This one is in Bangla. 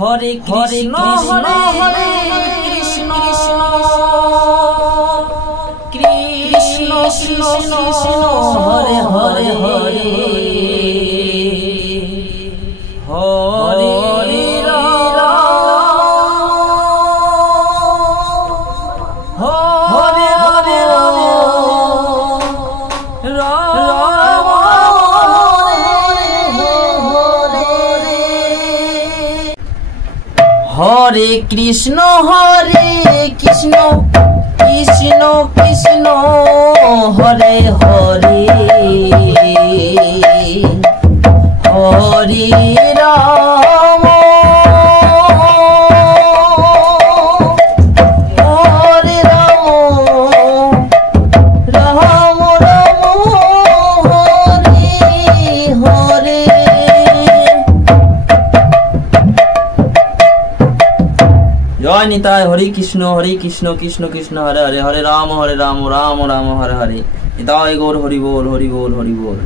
হরে কৃষ্ণ হরে কৃষ্ণ কৃষ্ণ কৃষ্ণ হরে হরে হরে হরে হরে কৃষ্ণ কৃষ্ণ কৃষ্ণ হরে হরে হরে রাম হরে রাম রাম রাম হরে হরে। জয় নিতাই। হরে কৃষ্ণ কৃষ্ণ কৃষ্ণ হরে হরে হরে রাম রাম রাম হরে হরে। নিতাই গৌর হরি বল হরি বল হরি বল।